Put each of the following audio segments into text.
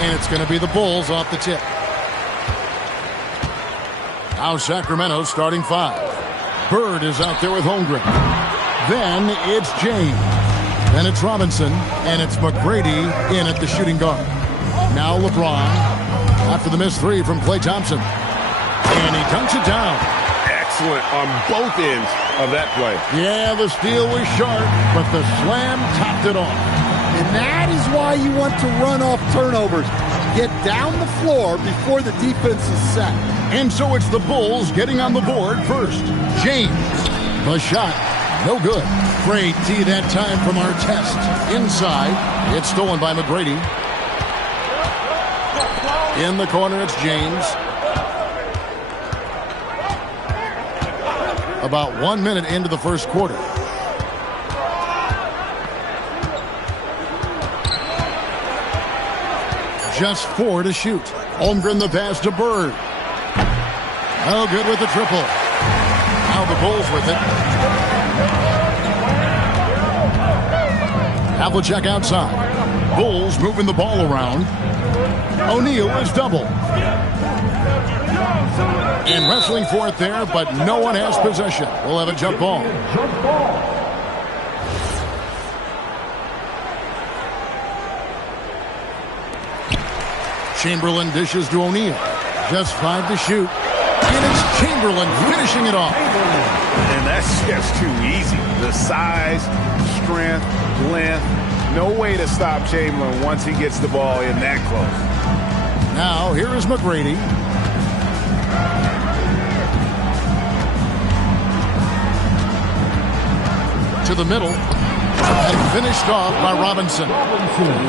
And it's going to be the Bulls off the tip. Now Sacramento starting 5. Bird is out there with Holmgren. Then it's James. Then it's Robinson. And it's McGrady in at the shooting guard. Now LeBron after the missed 3 from Klay Thompson. And he dunks it down. Excellent on both ends of that play. Yeah, the steal was sharp, but the slam topped it off. And that is why you want to run off turnovers. Get down the floor before the defense is set. And so it's the Bulls getting on the board first. James. The shot. No good. Great D that time from Artest. Inside. It's stolen by McGrady. In the corner, it's James. About 1 minute into the first quarter. Just 4 to shoot. Holmgren the pass to Bird. Oh, good with the triple. Now the Bulls with it. Havlicek outside. Bulls moving the ball around. O'Neal is double. And wrestling for it there, but no one has possession. We'll have a jump ball. Chamberlain dishes to O'Neal. Just 5 to shoot. And it's Chamberlain finishing it off. And that's just too easy. The size, strength, length. No way to stop Chamberlain once he gets the ball in that close. Now, here is McGrady. To the middle. And finished off by Robinson.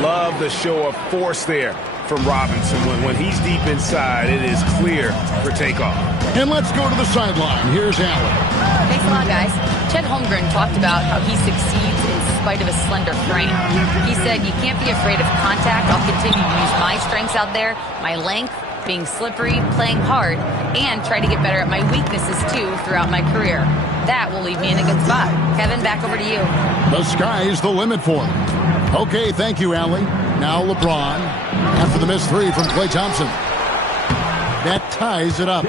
Love the show of force there from Robinson. When he's deep inside, it is clear for takeoff. And let's go to the sideline. Here's Allen. Thanks a lot, guys. Chet Holmgren talked about how he succeeds in spite of a slender frame. He said, you can't be afraid of contact. I'll continue to use my strengths out there, my length, being slippery, playing hard, and try to get better at my weaknesses, too, throughout my career. That will leave me in a good spot. Kevin, back over to you. The sky's the limit for him. Okay, thank you, Allie. Now LeBron after the missed 3 from Klay Thompson. That ties it up.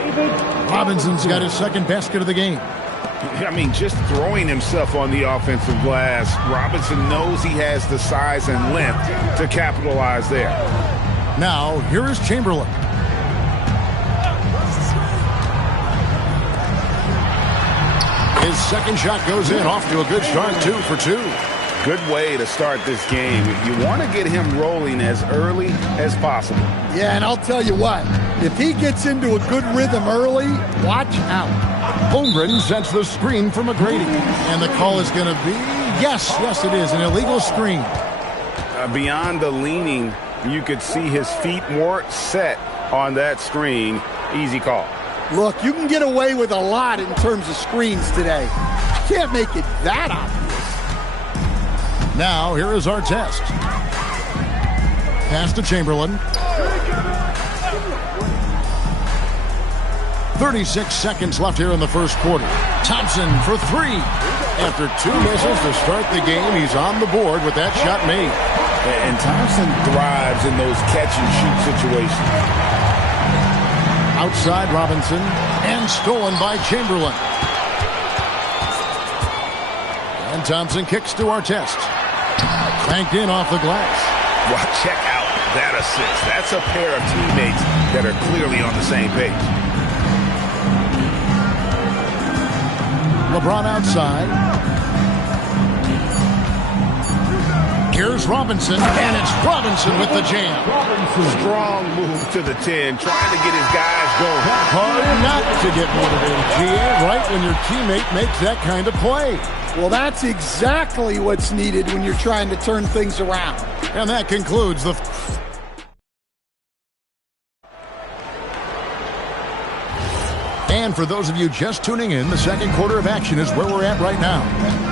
Robinson's got his second basket of the game. I mean, just throwing himself on the offensive glass. Robinson knows he has the size and length to capitalize there. Now, here is Chamberlain. His second shot goes in, off to a good start, 2 for 2. Good way to start this game. You want to get him rolling as early as possible. Yeah, and I'll tell you what, if he gets into a good rhythm early, watch out. Holmgren sets the screen for McGrady. And the call is going to be, yes, it is, an illegal screen. Beyond the leaning, you could see his feet more set on that screen. Easy call. Look, you can get away with a lot in terms of screens today. You can't make it that obvious. Now, here is our test. Pass to Chamberlain. 36 seconds left here in the first quarter. Thompson for 3. After 2 misses to start the game, he's on the board with that shot made. And Thompson thrives in those catch-and-shoot situations. Outside Robinson, and stolen by Chamberlain. And Thompson kicks to Artest. Banked in off the glass. Well, check out that assist. That's a pair of teammates that are clearly on the same page. LeBron outside. Here's Robinson, and it's Robinson with the jam. Strong move to the 10, trying to get his guys going. Hard not to get motivated, GA, right when your teammate makes that kind of play. Well, that's exactly what's needed when you're trying to turn things around. And that concludes the... And for those of you just tuning in, the second quarter of action is where we're at right now.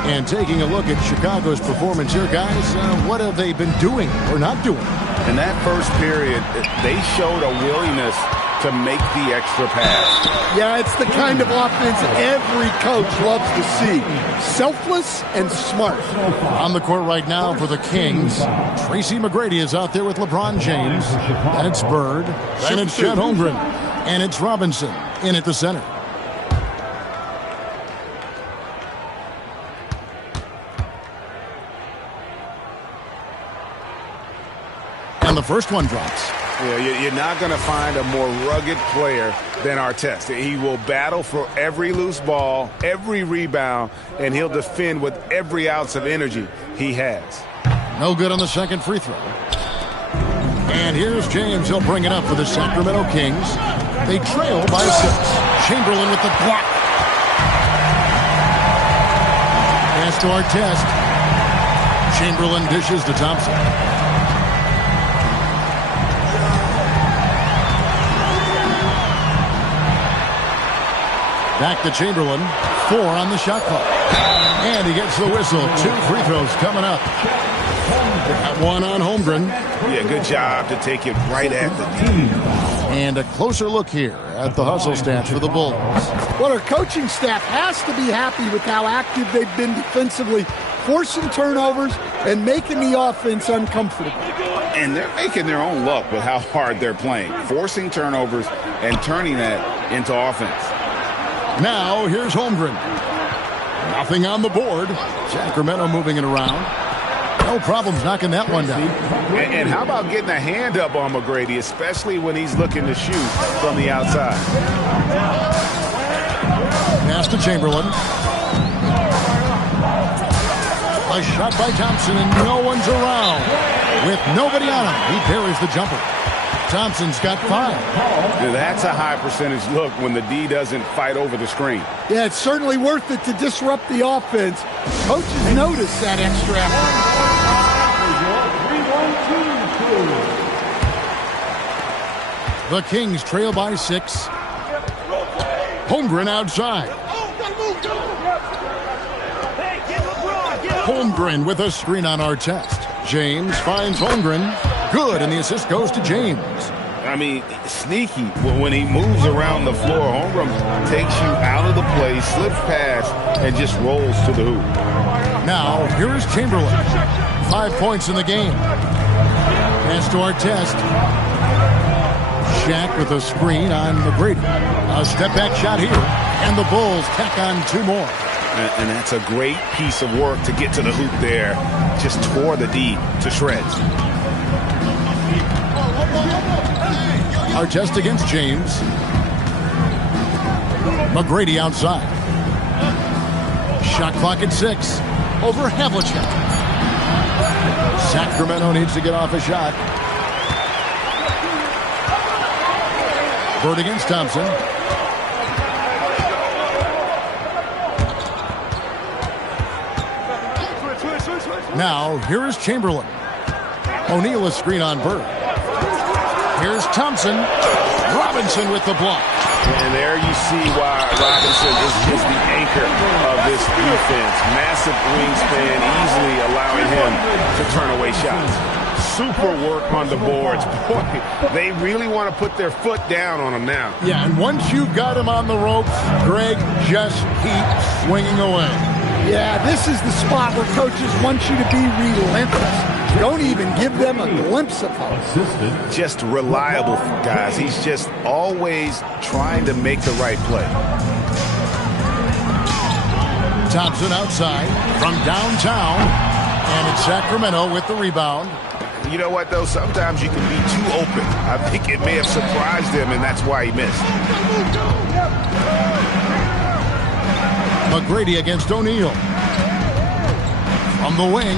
And taking a look at Chicago's performance here, guys, what have they been doing or not doing? In that first period, they showed a willingness to make the extra pass. Yeah, it's the kind of offense every coach loves to see. Selfless and smart. On the court right now for the Kings, Tracy McGrady is out there with LeBron James. And it's Bird. And it's Chet Holmgren. And it's Robinson in at the center. And the first one drops. Yeah, you're not going to find a more rugged player than Artest. He will battle for every loose ball, every rebound, and he'll defend with every ounce of energy he has. No good on the second free throw. And here's James. He'll bring it up for the Sacramento Kings. They trail by 6. Chamberlain with the block. Pass to Artest. Chamberlain dishes to Thompson. Back to Chamberlain. 4 on the shot clock. And he gets the whistle. 2 free throws coming up. Got 1 on Holmgren. Yeah, good job to take it right at the D. And a closer look here at the hustle stats for the Bulls. Well, our coaching staff has to be happy with how active they've been defensively, forcing turnovers and making the offense uncomfortable. And they're making their own luck with how hard they're playing, forcing turnovers and turning that into offense. Now, here's Holmgren. Nothing on the board. Sacramento moving it around. No problems knocking that one down. And how about getting a hand up on McGrady, especially when he's looking to shoot from the outside. Pass to Chamberlain. A shot by Thompson, and no one's around. With nobody on him, he parries the jumper. Thompson's got 5. Yeah, that's a high percentage look when the D doesn't fight over the screen. Yeah, it's certainly worth it to disrupt the offense. Coaches notice that extra effort. The Kings trail by 6. Holmgren outside. Holmgren with a screen on Artest. James finds Holmgren. Good, and the assist goes to James. I mean, sneaky. When he moves around the floor, Holmgren takes you out of the play, slips past, and just rolls to the hoop. Now, here is Chamberlain. 5 points in the game. Pass to Artest. Shaq with a screen on McGrady. A step-back shot here, and the Bulls tack on 2 more. And that's a great piece of work to get to the hoop there. Just tore the D to shreds. Artest against James. McGrady outside. Shot clock at 6. Over Havlicek. Sacramento needs to get off a shot. Bird against Thompson. Now, here is Chamberlain. O'Neal a screen on Bird. Here's Thompson. Robinson with the block. And there you see why Robinson is the anchor of this defense. Massive wingspan, easily allowing him to turn away shots. Super work on the boards. Boy, they really want to put their foot down on him now. Yeah, and once you've got him on the ropes, Greg, just keep swinging away. Yeah, this is the spot where coaches want you to be relentless. Don't even give them a glimpse of hope. Just reliable, guys. He's just always trying to make the right play. Thompson outside from downtown. And it's Sacramento with the rebound. You know what, though? Sometimes you can be too open. I think it may have surprised him, and that's why he missed. McGrady against O'Neal. From the wing.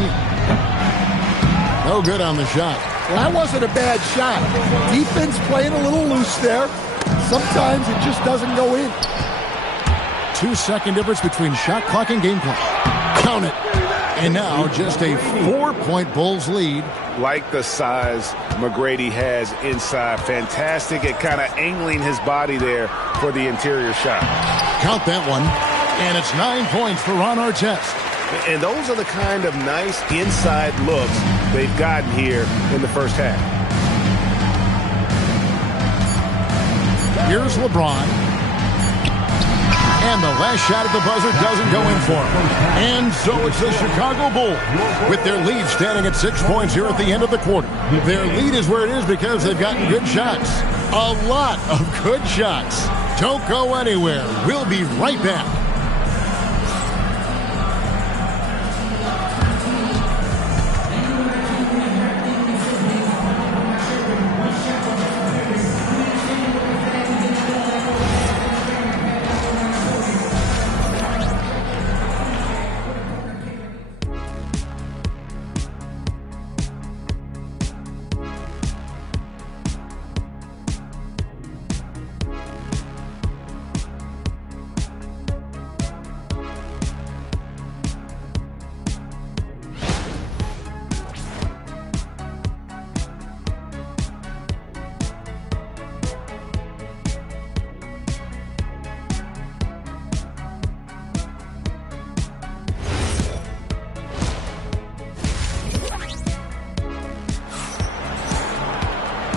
No good on the shot. Well, that wasn't a bad shot. Defense playing a little loose there. Sometimes it just doesn't go in. 2-second difference between shot clock and game clock. Count it. And now just a 4-point Bulls lead. Like the size McGrady has inside. Fantastic at kind of angling his body there for the interior shot. Count that one. And it's 9 points for Ron Artest. And those are the kind of nice inside looks they've gotten here in the first half. Here's LeBron. And the last shot at the buzzer doesn't go in for him. And so it's the Chicago Bulls with their lead standing at 6 points here at the end of the quarter. Their lead is where it is because they've gotten good shots. A lot of good shots. Don't go anywhere. We'll be right back.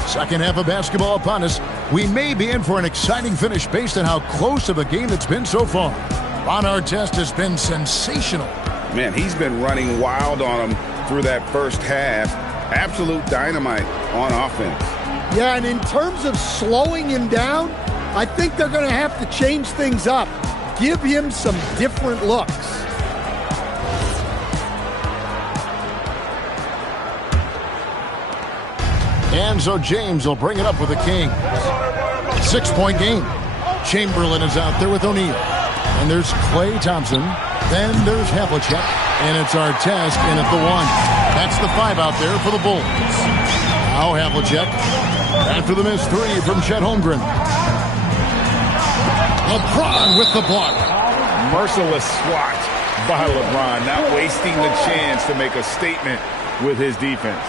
Second half of basketball upon us. We may be in for an exciting finish based on how close of a game it's been so far. Ron Artest has been sensational. Man, he's been running wild on him through that first half. Absolute dynamite on offense. Yeah, and in terms of slowing him down, I think they're going to have to change things up. Give him some different looks. And so James will bring it up with the Kings. 6-point game. Chamberlain is out there with O'Neal. And there's Klay Thompson. Then there's Havlicek. And it's Artest in at the 1. That's the 5 out there for the Bulls. Now Havlicek. After the missed 3 from Chet Holmgren. LeBron with the block. Merciless swat by LeBron. Not wasting the chance to make a statement with his defense.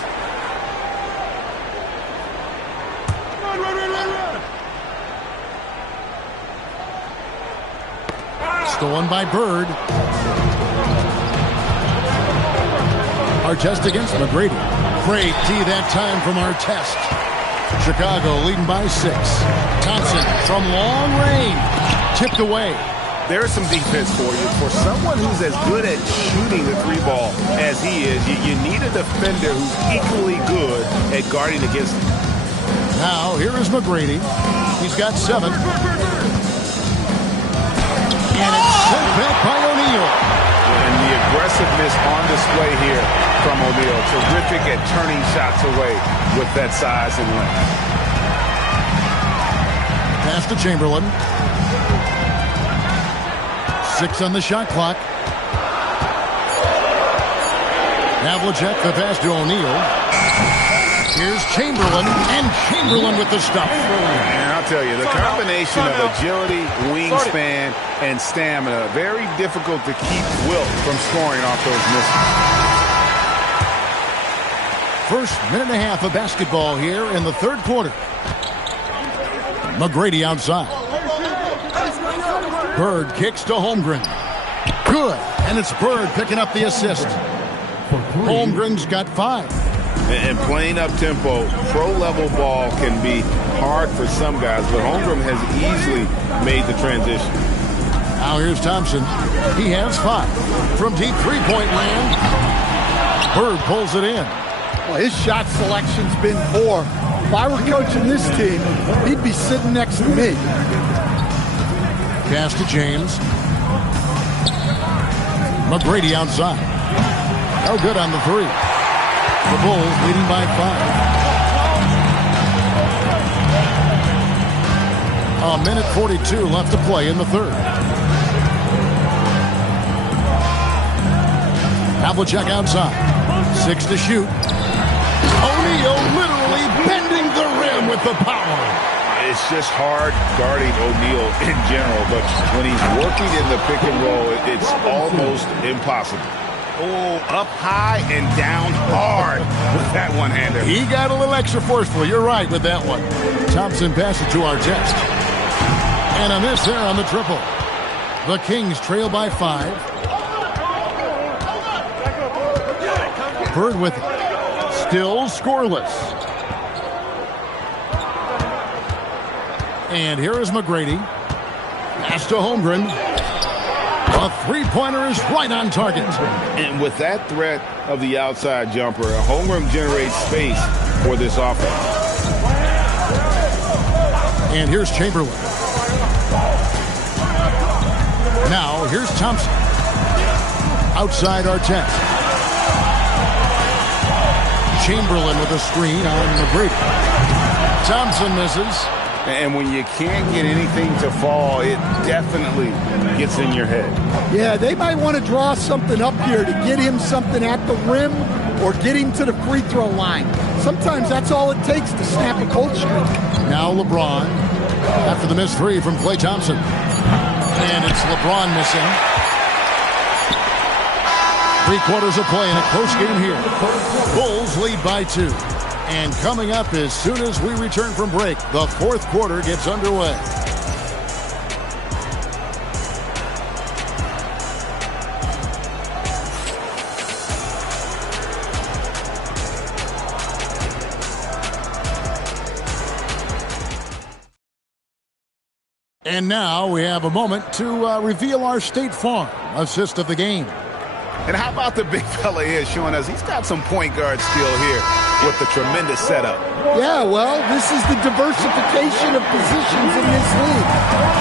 Stolen by Bird. Artest against McGrady. Great D that time from Artest. Chicago leading by 6. Thompson from long range. Tipped away. There's some defense for you. For someone who's as good at shooting the 3 ball as he is, you need a defender who's equally good at guarding against him. Now, here is McGrady. He's got 7. And it's sent back by O'Neal. And the aggressiveness on display here from O'Neal. Terrific at turning shots away with that size and length. Pass to Chamberlain. 6 on the shot clock. Havlicek, the pass to O'Neal. Here's Chamberlain, and Chamberlain with the stop. And I'll tell you, the combination of agility, wingspan, and stamina, very difficult to keep Wilt from scoring off those misses. First minute and a half of basketball here in the third quarter. McGrady outside. Bird kicks to Holmgren. Good, and it's Bird picking up the assist. Holmgren's got 5. And playing up-tempo, pro-level ball can be hard for some guys, but Holmgren has easily made the transition. Now here's Thompson. He has 5. From deep three-point land, Bird pulls it in. Well, his shot selection's been poor. If I were coaching this team, he'd be sitting next to me. Pass to James. McGrady outside. No good on the 3. The Bulls leading by 5. A minute 42 left to play in the third. Havlicek outside. 6 to shoot. O'Neal literally bending the rim with the power. It's just hard guarding O'Neal in general, but when he's working in the pick and roll, it's almost impossible. Oh, up high and down hard with that one-hander. He got a little extra forceful. You're right with that one. Thompson passes to Artest. And a miss there on the triple. The Kings trail by 5. Bird with it. Still scoreless. And here is McGrady. Pass to Holmgren. A three-pointer is right on target. And with that threat of the outside jumper, Holmgren generates space for this offense. And here's Chamberlain. Now, here's Thompson. Outside Artest. Chamberlain with a screen on McGrady. Thompson misses. And when you can't get anything to fall, it definitely gets in your head. Yeah, they might want to draw something up here to get him something at the rim or get him to the free throw line. Sometimes that's all it takes to snap a cold streak. Now LeBron after the missed three from Klay Thompson. And it's LeBron missing. 3/4 of play in a close game here. Bulls lead by 2. And coming up as soon as we return from break, the fourth quarter gets underway. And now we have a moment to reveal our State Farm assist of the game. And how about the big fella here showing us he's got some point guard skill here with the tremendous setup. Yeah, well, this is the diversification of positions in this league.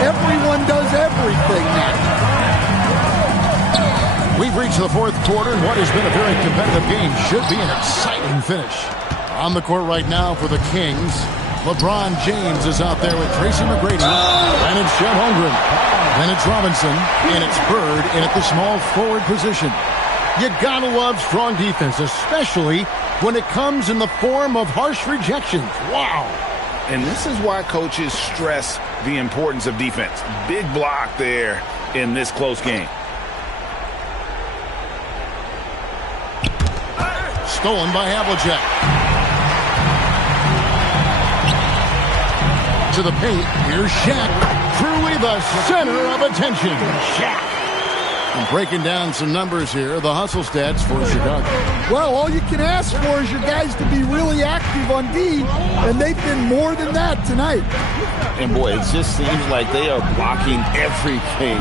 Everyone does everything now. We've reached the fourth quarter, and what has been a very competitive game should be an exciting finish. On the court right now for the Kings, LeBron James is out there with Tracy McGrady, and it's Chet Holmgren. Then it's Robinson, and it's Bird in at the small forward position. You gotta love strong defense, especially when it comes in the form of harsh rejections. Wow. And this is why coaches stress the importance of defense. Big block there in this close game. Stolen by Havlicek. To the paint, here's Shaq. Truly the center of attention. Shaq. And breaking down some numbers here, the hustle stats for Chicago. Well, all you can ask for is your guys to be really active on D, and they've been more than that tonight. And boy, it just seems like they are blocking everything.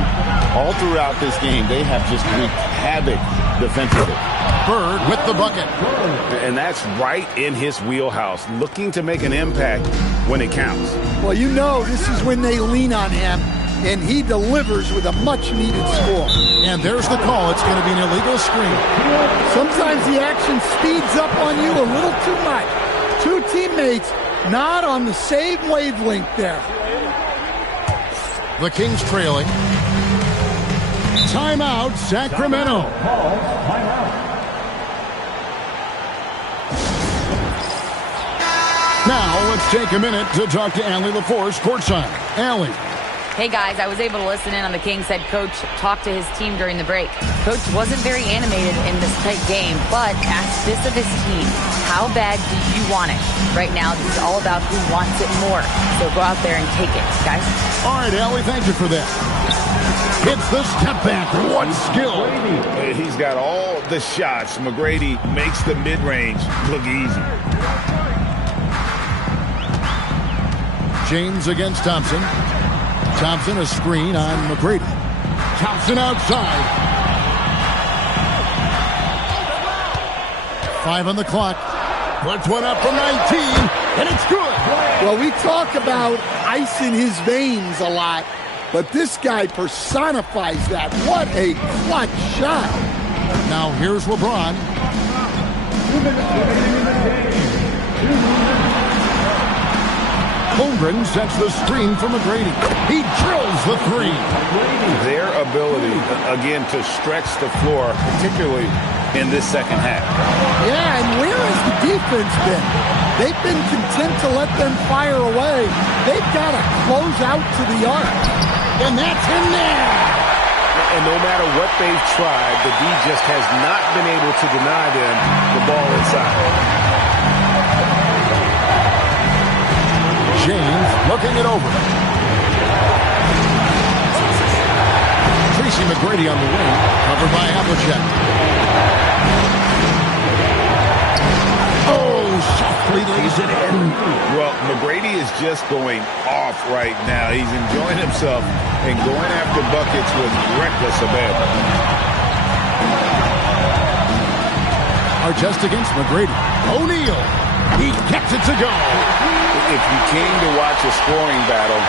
All throughout this game, they have just wreaked havoc defensively. Bird with the bucket. And that's right in his wheelhouse, looking to make an impact when it counts. Well, you know this is when they lean on him, and he delivers with a much-needed score. And there's the call. It's going to be an illegal screen. Sometimes the action speeds up on you a little too much. Two teammates not on the same wavelength there. The Kings trailing. Timeout, Sacramento. Now, let's take a minute to talk to Allie LaForce courtside. Allie. Hey, guys, I was able to listen in on the Kings head coach talk to his team during the break. Coach wasn't very animated in this tight game, but asked this of his team: how bad do you want it? Right now, this is all about who wants it more. So go out there and take it, guys. All right, Allie, thank you for that. Hits the step back. What skill. He's got all the shots. McGrady makes the mid-range look easy. James against Thompson. Thompson a screen on McGrady. Thompson outside. 5 on the clock. Puts one up from 19, and it's good. Well, we talk about ice in his veins a lot, but this guy personifies that. What a clutch shot. Now here's LeBron. Holmgren sets the screen for McGrady. He drills the three. Their ability, again, to stretch the floor, particularly in this second half. Yeah, and where has the defense been? They've been content to let them fire away. They've got to close out to the arc. And that's in there. And no matter what they've tried, the D just has not been able to deny them the ball inside. James looking it over. Tracy McGrady on the wing, covered by Havlicek. Oh, softly lays it in. Well, Well, McGrady is just going off right now. He's enjoying himself and going after buckets with reckless abandon. Artest against McGrady. O'Neal. He gets it to go. If you came to watch a scoring battle,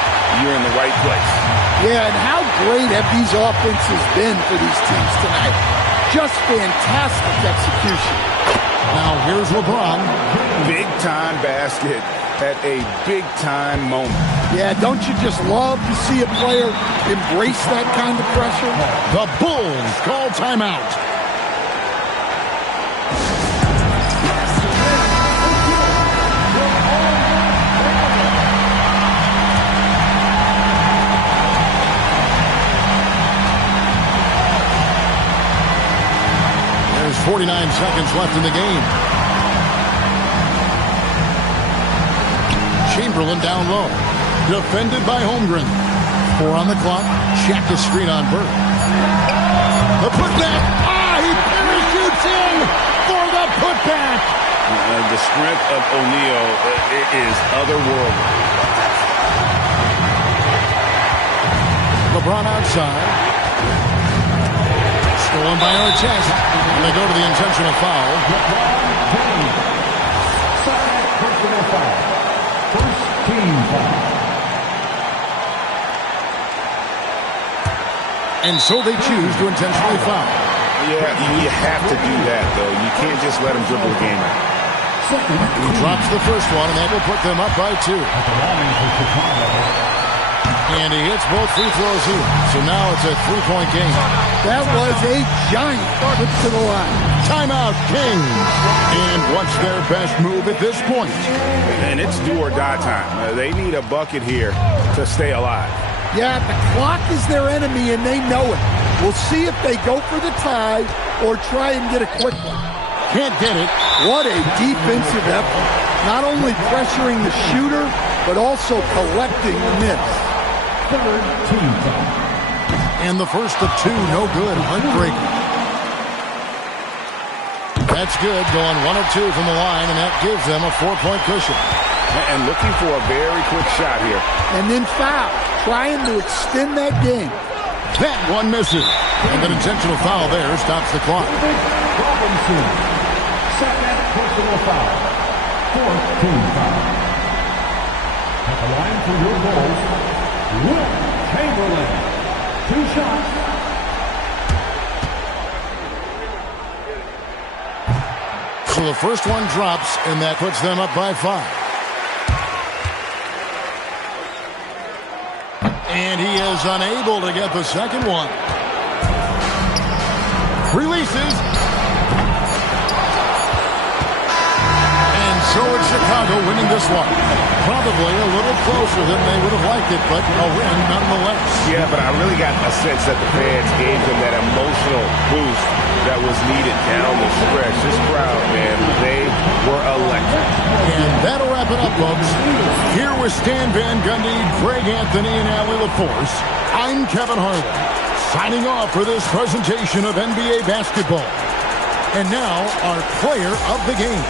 you're in the right place. Yeah, and how great have these offenses been for these teams tonight? Just fantastic execution. Now here's LeBron. Big-time basket at a big-time moment. Yeah, don't you just love to see a player embrace that kind of pressure? The Bulls call timeout. There's 49 seconds left in the game. Chamberlain down low. Defended by Holmgren. 4 on the clock. Check the screen on Bird. The putback. He parachutes in for the putback. The strength of O'Neal is otherworldly. LeBron outside. Stolen by Artest. And they go to the intentional foul. Personal foul. First team foul. And so they choose to intentionally foul. Yeah, you have to do that, though. You can't just let him dribble the game out. He drops the first one, and that will put them up by 2. And he hits both free throws here. So now it's a 3-point game. That was a giant trip to the line. Timeout, Kings. And what's their best move at this point? And it's do or die time. They need a bucket here to stay alive. Yeah, the clock is their enemy, and they know it. We'll see if they go for the tie or try and get a quick one. Can't get it. What a defensive effort. Not only pressuring the shooter, but also collecting the miss. Third team foul. And the first of 2, no good. Heartbreaking. That's good, going 1 of 2 from the line, and that gives them a 4-point cushion. And looking for a very quick shot here. And then foul, trying to extend that game. That one misses. And an intentional foul there stops the clock. Robinson. Second personal foul. Fourth team foul. At the line for your Bulls, Wilt Chamberlain. 2 shots. So the first one drops, and that puts them up by 5. And he is unable to get the second one. Releases. And so it's Chicago winning this one. Probably a little closer than they would have liked it, but a win nonetheless. Yeah, but I really got a sense that the fans gave them that emotional boost that was needed down the stretch. This crowd, man, they were electric. And that'll wrap it up, folks. Here with Stan Van Gundy, Greg Anthony, and Allie LaForce, I'm Kevin Harlan, signing off for this presentation of NBA basketball. And now, our player of the game.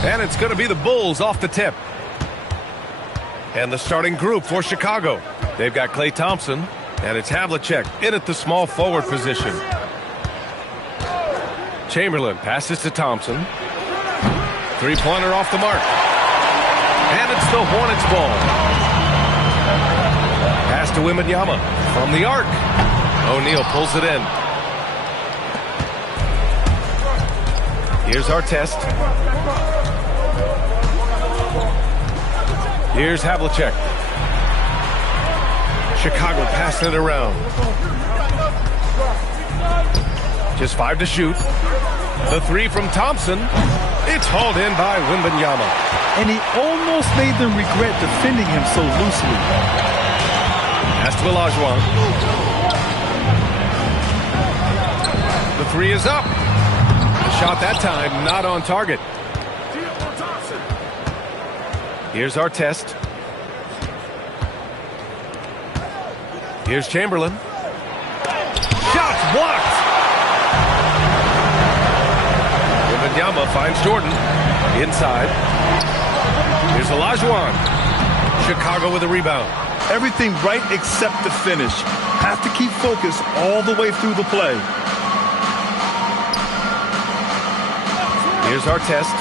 And it's going to be the Bulls off the tip. And the starting group for Chicago. They've got Klay Thompson, and it's Havlicek in at the small forward position. Chamberlain passes to Thompson. Three-pointer off the mark. And it's the Hornets ball. Pass to Wembanyama from the arc. O'Neal pulls it in. Here's Artest. Here's Havlicek. Chicago passing it around. Just 5 to shoot. The three from Thompson. It's hauled in by Wembanyama. And he almost made them regret defending him so loosely. Pass to Olajuwon. The three is up. The shot that time not on target. Here's Artest. Here's Chamberlain. Shots blocked. Wembanyama finds Jordan. Inside. Here's Olajuwon. Chicago with a rebound. Everything right except the finish. Have to keep focus all the way through the play. Here's Artest.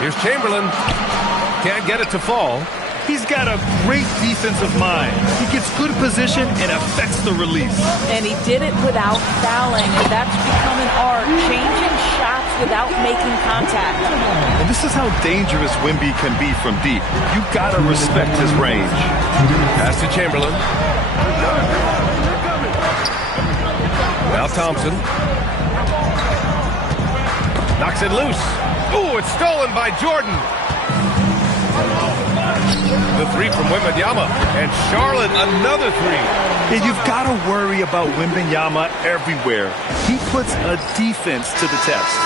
Here's Chamberlain. Can't get it to fall. He's got a great defensive mind. He gets good position and affects the release. And he did it without fouling, and that's become an art, changing shots without making contact. And this is how dangerous Wemby can be from deep. You gotta respect his range. Pass to Chamberlain. Now Thompson. Knocks it loose. Ooh, it's stolen by Jordan. The three from Wembanyama. And Charlotte, another three. And you've got to worry about Wembanyama everywhere. He puts a defense to the test.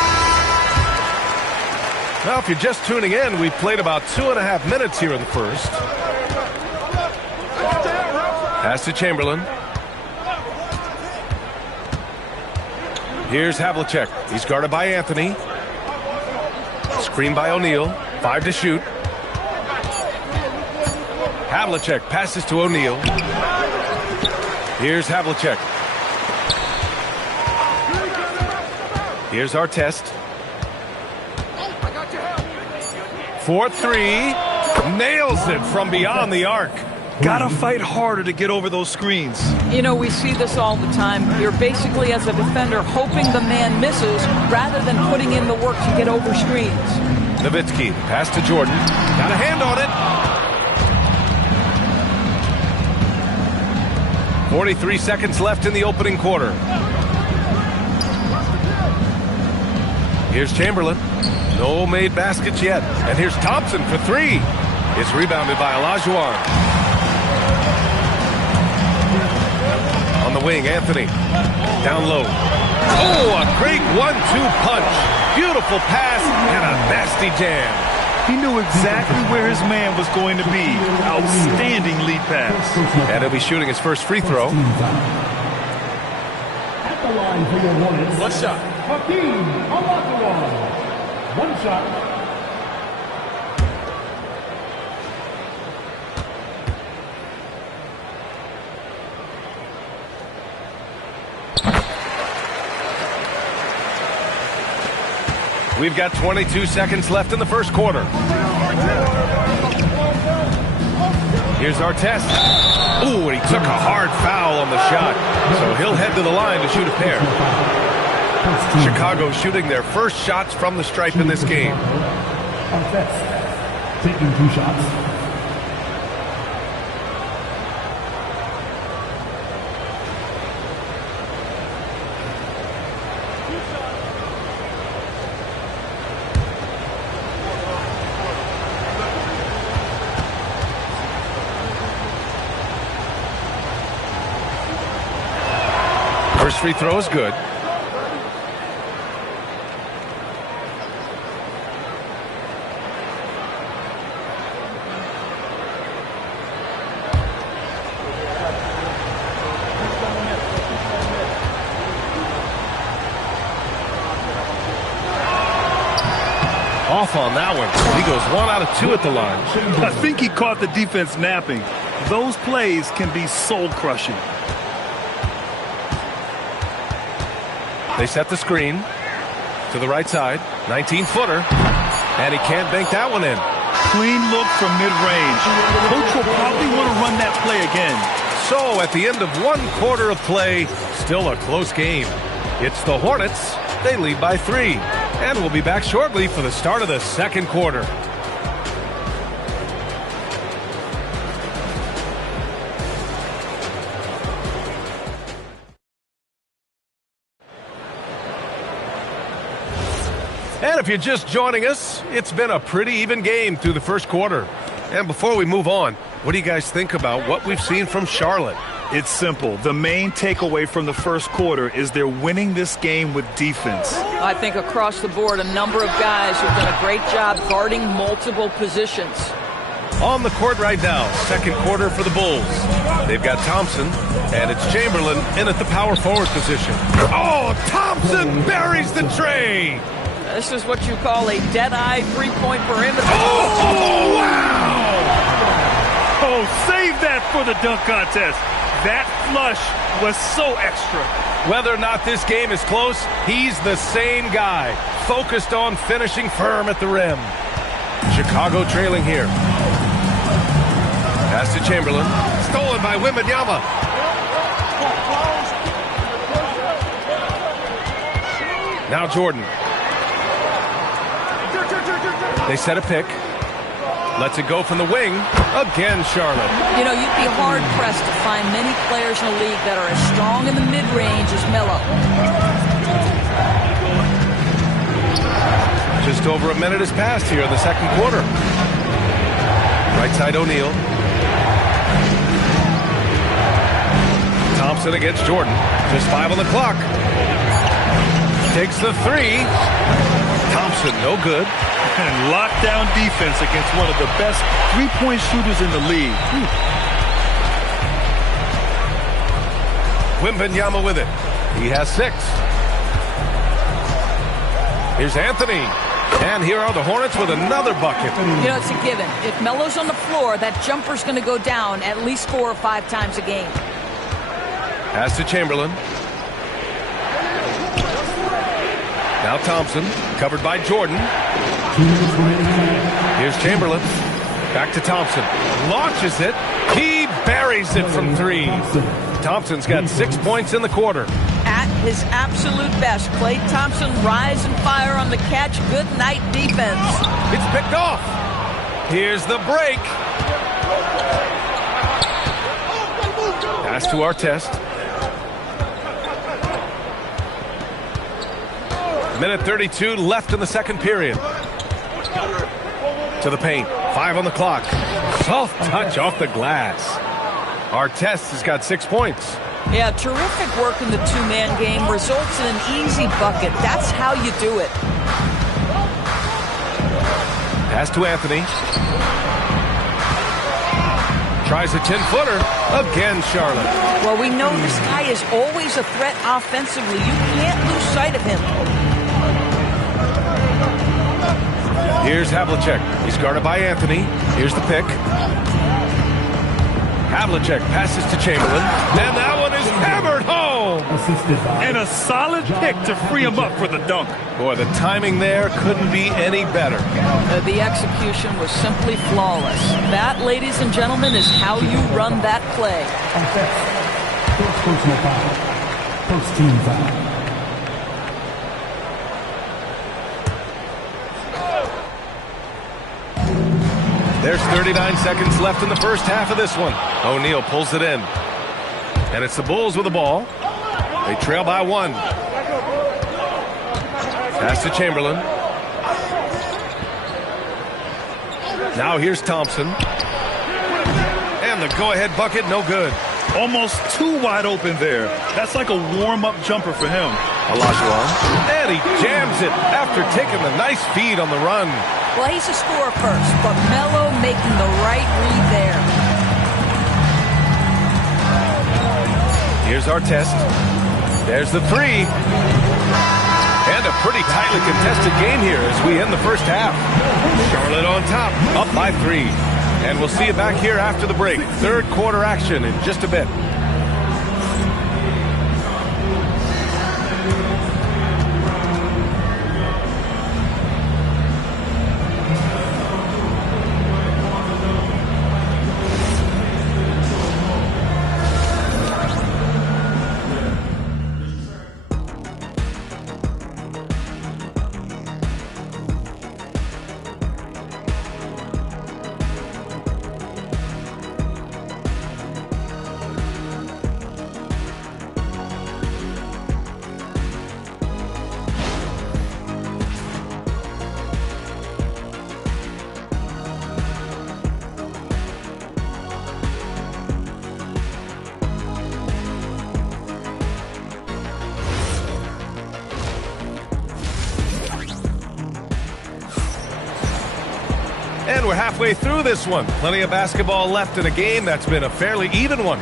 Now, if you're just tuning in, we've played about 2.5 minutes here in the first. Pass to Chamberlain. Here's Havlicek. He's guarded by Anthony. Screen by O'Neal. 5 to shoot. Havlicek passes to O'Neal. Here's Havlicek. Here's Artest. 4-3. Nails it from beyond the arc. Gotta fight harder to get over those screens. You know, we see this all the time. You're basically, as a defender, hoping the man misses rather than putting in the work to get over screens. Nowitzki, pass to Jordan. Got a hand on it. 43 seconds left in the opening quarter. Here's Chamberlain. No made baskets yet. And here's Thompson for three. It's rebounded by Olajuwon. On the wing, Anthony. Down low. Oh, a great 1-2 punch. Beautiful pass and a nasty jam. He knew exactly where his man was going to be. Outstanding lead pass. And he'll be shooting his first free throw. At the line for your Hornets. One shot. Hakeem Olajuwon. One shot. We've got 22 seconds left in the first quarter. Here's Artest. Ooh, and he took a hard foul on the shot. So he'll head to the line to shoot a pair. Chicago shooting their first shots from the stripe in this game. Artest taking 2 shots. First free throw is good. off on that one. He goes 1 out of 2 at the line. I think he caught the defense napping. Those plays can be soul-crushing. They set the screen to the right side. 19-footer. And he can't bank that one in. Clean look from mid-range. Coach will probably want to run that play again. So at the end of 1 quarter of play, still a close game. It's the Hornets. They lead by 3. And we'll be back shortly for the start of the second quarter. And if you're just joining us, it's been a pretty even game through the first quarter. And before we move on, what do you guys think about what we've seen from Charlotte? It's simple. The main takeaway from the first quarter is they're winning this game with defense. I think across the board, a number of guys have done a great job guarding multiple positions. On the court right now, second quarter for the Bulls. They've got Thompson, and it's Chamberlain in at the power forward position. Oh, Thompson buries the tray! This is what you call a dead-eye three-point perimeter. Oh, wow! Oh, save that for the dunk contest. That flush was so extra. Whether or not this game is close, he's the same guy, focused on finishing firm at the rim. Chicago trailing here. Pass to Chamberlain. Stolen by Wembanyama. Now Jordan. They set a pick. Lets it go from the wing. Again, Charlotte. You know, you'd be hard-pressed to find many players in the league that are as strong in the mid-range as Melo. Just over a minute has passed here in the second quarter. Right side O'Neal. Thompson against Jordan. Just 5 on the clock. Takes the 3. Thompson, no good. And lockdown defense against one of the best three-point shooters in the league. Wembanyama with it. He has 6. Here's Anthony. And here are the Hornets with another bucket. You know, it's a given. If Melo's on the floor, that jumper's going to go down at least 4 or 5 times a game. Pass to Chamberlain. Now Thompson, covered by Jordan. Here's Chamberlain. Back to Thompson. Launches it. He buries it from 3. Thompson's got 6 points in the quarter. At his absolute best, Klay Thompson rise and fire on the catch. Good night defense. It's picked off. Here's the break. Pass to Artest. Minute 32 left in the second period. To the paint. 5 on the clock. Soft touch off the glass. Artest has got 6 points. Yeah, terrific work in the two-man game results in an easy bucket. That's how you do it. Pass to Anthony. Tries a 10-footer. Again, Charlotte. Well, we know this guy is always a threat offensively. You can't lose sight of him. Here's Havlicek. He's guarded by Anthony. Here's the pick. Havlicek passes to Chamberlain. And that one is hammered home. And a solid pick to free him up for the dunk. Boy, the timing there couldn't be any better. The execution was simply flawless. That, ladies and gentlemen, is how you run that play. First personal foul. First team foul. There's 39 seconds left in the first half of this one. O'Neal pulls it in. And it's the Bulls with the ball. They trail by 1. Pass to Chamberlain. Now here's Thompson. And the go-ahead bucket, no good. Almost too wide open there. That's like a warm-up jumper for him. Olajuwon. And he jams it after taking the nice feed on the run. Well, he's a scorer first, but Melo making the right read there. Here's Artest. There's the 3. And a a pretty tightly contested game here as we end the first half. Charlotte on top, up by 3. And we'll see you back here after the break. Third quarter action in just a bit. And we're halfway through this one. Plenty of basketball left in a game that's been a fairly even one.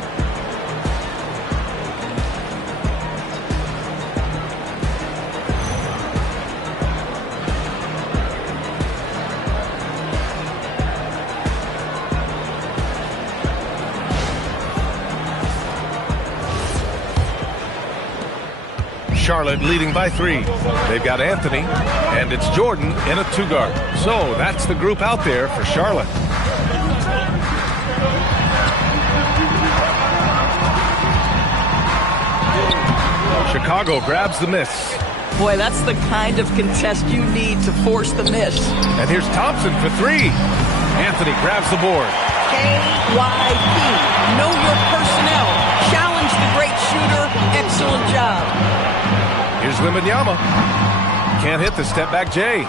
Charlotte leading by 3. They've got Anthony, and it's Jordan in a 2-guard. So that's the group out there for Charlotte. Chicago grabs the miss. Boy, that's the kind of contest you need to force the miss. And here's Thompson for 3. Anthony grabs the board. KYP. Know your personnel. Challenge the great shooter. Excellent job. Here's Wembanyama. Can't hit the step-back J.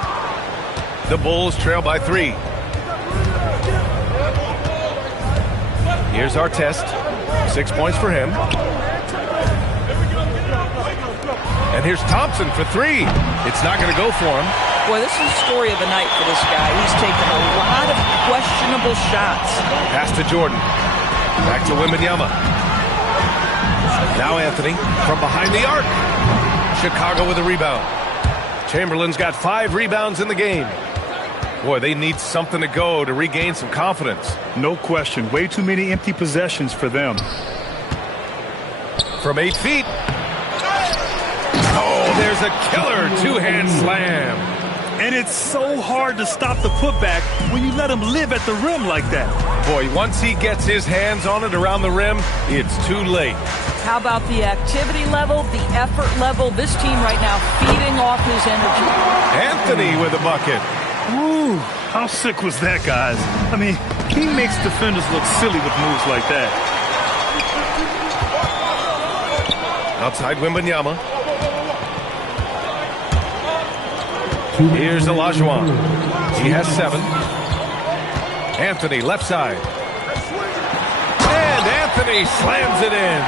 The Bulls trail by 3. Here's Artest. 6 points for him. And here's Thompson for 3. It's not going to go for him. Boy, this is the story of the night for this guy. He's taken a lot of questionable shots. Pass to Jordan. Back to Wembanyama. Now Anthony from behind the arc. Chicago with a rebound. Chamberlain's got 5 rebounds in the game. Boy, they need something to go to regain some confidence. No question. Way too many empty possessions for them. From 8 feet. Oh, there's a killer 2-hand slam. And it's so hard to stop the putback when you let him live at the rim like that. Boy, once he gets his hands on it around the rim, it's too late. How about the activity level, the effort level? This team right now feeding off his energy. Anthony with a bucket. Ooh, how sick was that, guys? I mean, he makes defenders look silly with moves like that. Outside Wembanyama. Here's Olajuwon. He has 7. Anthony, left side. And Anthony slams it in.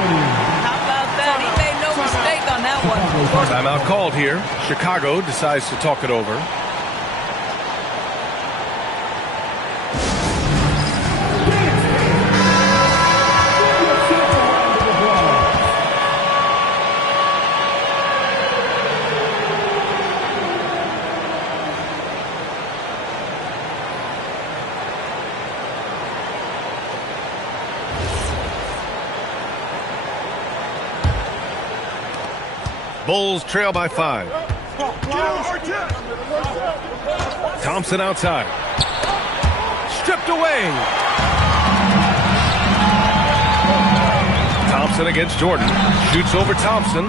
How about that? He made no mistake on that one. Timeout called here. Chicago decides to talk it over. Bulls trail by 5. Thompson outside. Stripped away. Thompson against Jordan. Shoots over Thompson.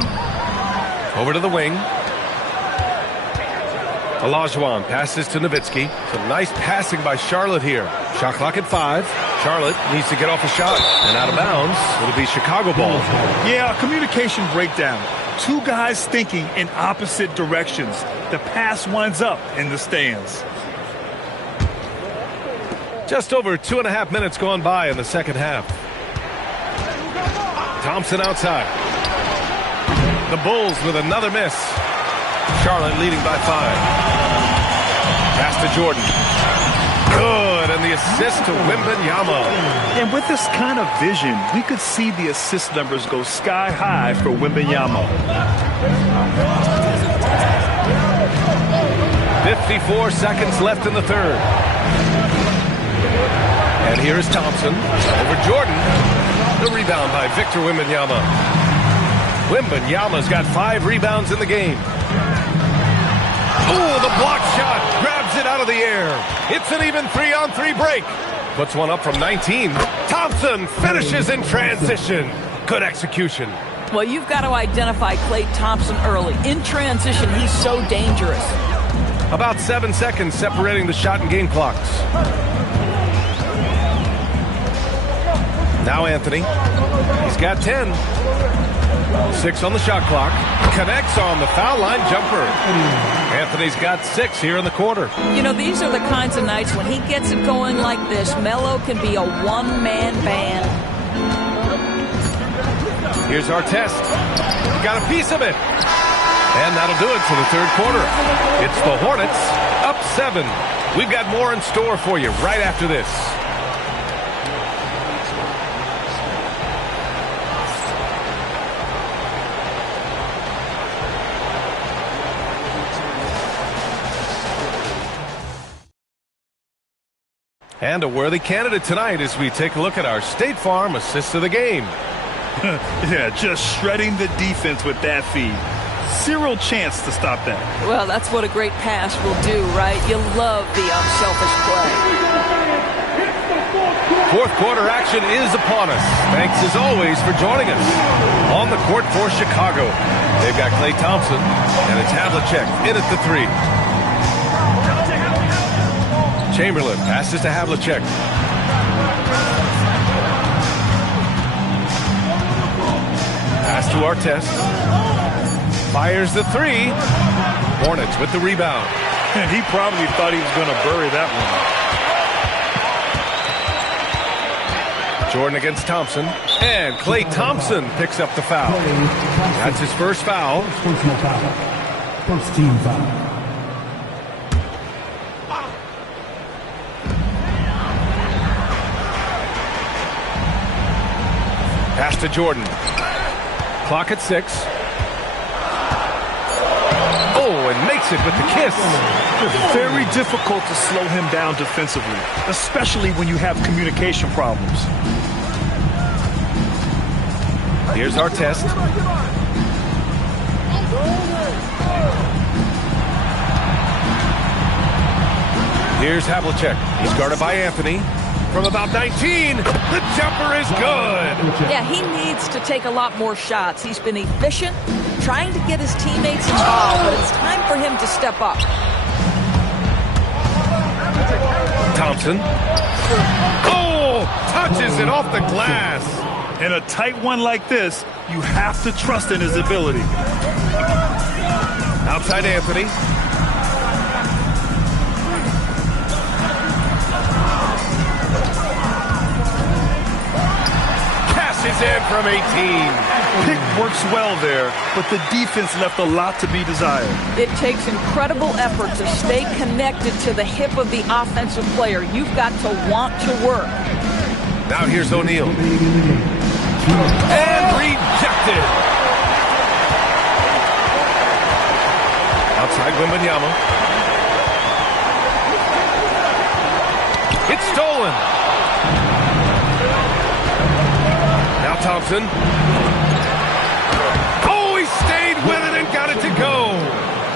Over to the wing. Olajuwon passes to Nowitzki. Some nice passing by Charlotte here. Shot clock at 5. Charlotte needs to get off a shot. And out of bounds. It'll be Chicago ball. Yeah, communication breakdown. 2 guys thinking in opposite directions. The pass winds up in the stands. Just over 2.5 minutes gone by in the second half. Thompson outside. The Bulls with another miss. Charlotte leading by 5. Pass to Jordan. Good, and the assist to Wembanyama. And with this kind of vision, we could see the assist numbers go sky high for Wembanyama. 54 seconds left in the third. And here's Thompson over Jordan. The rebound by Victor Wembanyama. Wembanyama's got 5 rebounds in the game. Oh, the block shot. Grabs it out of the air. It's an even 3-on-3 break. Puts one up from 19. Thompson finishes in transition. Good execution. Well, you've got to identify Klay Thompson early. In transition, he's so dangerous. About 7 seconds separating the shot and game clocks. Now Anthony. He's got 10. 6 on the shot clock. Connects on the foul line jumper. Anthony's got 6 here in the quarter. You know, these are the kinds of nights when he gets it going like this, Melo can be a one-man band. Here's our test. Got a piece of it. And that'll do it for the third quarter. It's the Hornets up 7. We've got more in store for you right after this. And a worthy candidate tonight as we take a look at our State Farm assist of the game. Yeah, just shredding the defense with that feed. Zero chance to stop that. Well, that's what a great pass will do, right? You love the unselfish play. Fourth quarter action is upon us. Thanks as always for joining us. On the court for Chicago, they've got Klay Thompson, and it's Havlicek in at the 3. Chamberlain passes to Havlicek. Pass to Artest. Fires the 3. Hornets with the rebound. And he probably thought he was going to bury that one. Jordan against Thompson. And Klay Thompson picks up the foul. That's his first foul. Personal foul. First team foul. Pass to Jordan. Clock at 6. Oh, and makes it with the kiss. Very difficult to slow him down defensively, especially when you have communication problems. Here's Artest. Here's Havlicek. He's guarded by Anthony. From about 19, the jumper is good. Yeah, he needs to take a lot more shots. He's been efficient, trying to get his teammates involved, but it's time for him to step up. Thompson. Oh, touches it off the glass. In a tight one like this, you have to trust in his ability. Outside Anthony. Is in from 18. Pick works well there, but the defense left a lot to be desired. It takes incredible effort to stay connected to the hip of the offensive player. You've got to want to work. Now here's O'Neal. And rejected. Outside Wembanyama. It's stolen. Thompson. Oh, he stayed with it and got it to go.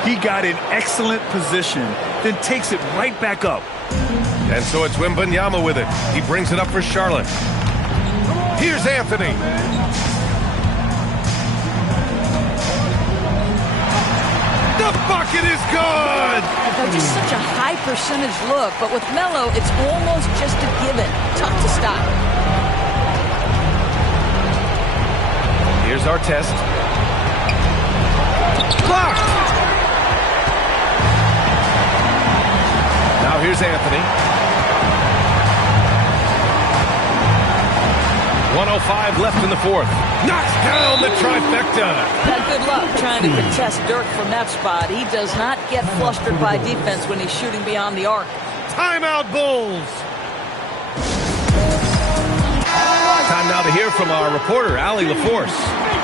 He got in excellent position, then takes it right back up. And so it's Wembanyama with it. He brings it up for Charlotte. Here's Anthony. The bucket is good. Just such a high percentage look, but with Melo, it's almost just a given. Tough to stop. Here's our test. Blocked! Now here's Anthony. 1:05 left in the fourth. Knocks down the trifecta. Good luck trying to contest Dirk from that spot. He does not get flustered by defense when he's shooting beyond the arc. Timeout, Bulls. Time now to hear from our reporter, Allie LaForce.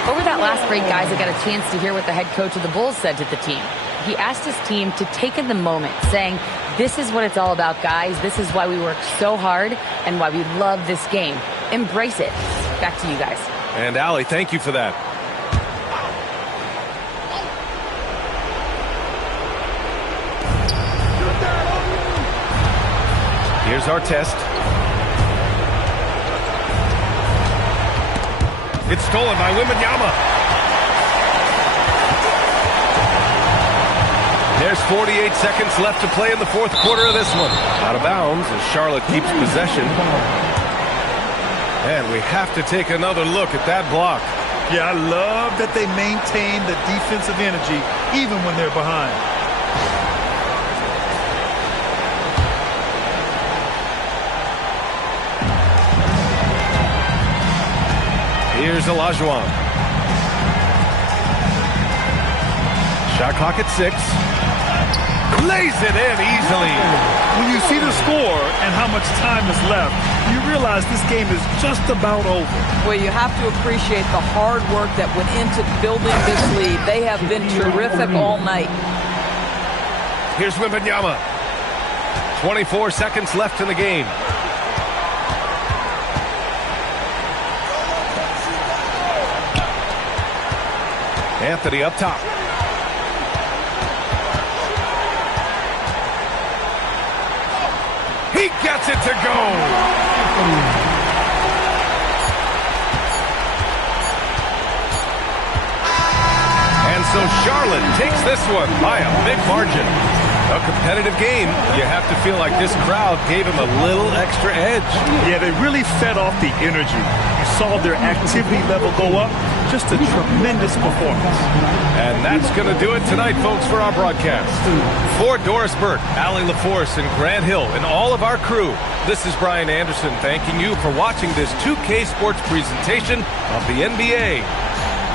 Over that last break, guys, I got a chance to hear what the head coach of the Bulls said to the team. he asked his team to take in the moment, saying, "This is what it's all about, guys. This is why we work so hard and why we love this game. Embrace it." Back to you guys. And Allie, thank you for that. Here's our test. It's stolen by Wembanyama. There's 48 seconds left to play in the fourth quarter of this one. Out of bounds as Charlotte keeps possession. And we have to take another look at that block. Yeah, I love that they maintain the defensive energy even when they're behind. Here's Olajuwon. Shot clock at 6. Lays it in easily. When you see the score and how much time is left, you realize this game is just about over. Well, you have to appreciate the hard work that went into building this lead. They have been terrific all night. Here's Wembanyama. 24 seconds left in the game. Anthony up top. He gets it to go. And so Charlotte takes this one by a big margin. A competitive game. You have to feel like this crowd gave him a little extra edge. Yeah, they really fed off the energy. You saw their activity level go up. Just a tremendous performance. And that's going to do it tonight, folks, for our broadcast. For Doris Burke, Allie LaForce, and Grant Hill, and all of our crew, this is Brian Anderson thanking you for watching this 2K Sports presentation of the NBA.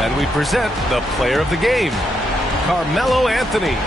And we present the player of the game, Carmelo Anthony.